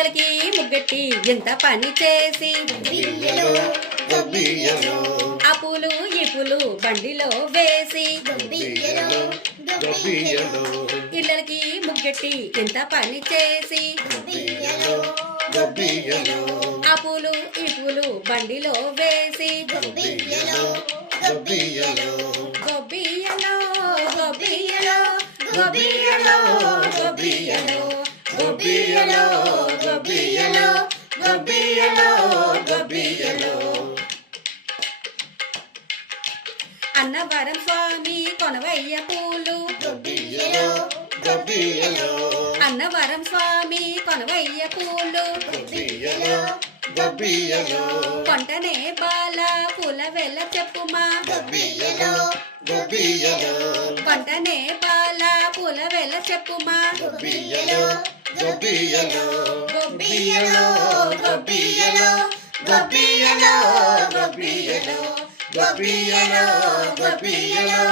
ఇళ్ళకి ముగ్గెట్టి ఎంత పని చేసి ఆ పూలు ఈ పూలు బండిలో వేసి ఇళ్ళకి ముగ్గెట్టి ఎంత పని చేసి ఆ పూలు ఈ పూలు బండిలో వేసి గొబ్బియ్యలో గొబ్బియ్యలో గొబ్బియ్యలో గొబ్బియ్యలో గొబ్బియ్యలో గొబ్బియ్యలో గొబ్బియ్యలో గొబ్బియ్యలో గొబ్బియ్యలో అన్నవరం స్వామి కొనవయ్య పూలు గొబ్బియ్యలో గొబ్బియ్యలో అన్నవరం స్వామి కొనవయ్య పూలు గొబ్బియ్యలో గొబ్బియ్యలో కొంటనే బాల పూల వెల చెప్పుమా గొబ్బియ్యలో గొబ్బియ్యలో కొంటనే బాల పూల వెల చెప్పుమా గొబ్బియ్యలో గొబ్బియ్యలో గొబ్బియ్యలో గొబ్బియ్యలో గొబ్బియ్యలో గొబ్బియ్యలో గొబ్బియ్యలో గొబ్బియ్యలో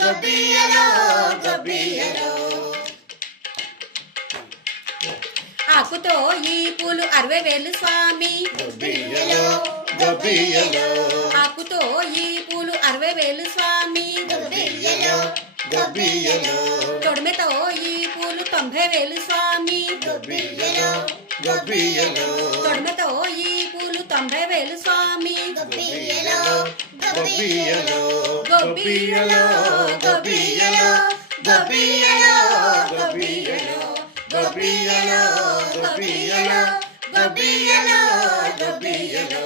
గొబ్బియ్యలో గొబ్బియ్యలో ఆకుతో ఈ పూలు 60,000 స్వామి గొబ్బియ్యలో గొబ్బియ్యలో ఆకుతో ఈ పూలు 60,000 స్వామి గొబ్బియ్యలో గొబ్బియ్యలో తొడిమెతో ఈ పూలు 90,000 స్వామి గొబ్బియ్యలో గొబ్బియ్యలో తొడిమెతో ఈ పూలు 90,000 స్వామి గొబ్బియ్యలో గొబ్బియ్యలో గొబ్బియ్యలో గొబ్బియ్యలో గొబ్బియ్యలో గొబ్బియ్యలో గొబ్బియ్యలో గొబ్బియ్యలో గొబ్బియ్యలో గొబ్బియ్యలో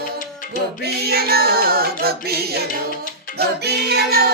గొబ్బియ్యలో గొబ్బియ్యలో గొబ్బియ్యలో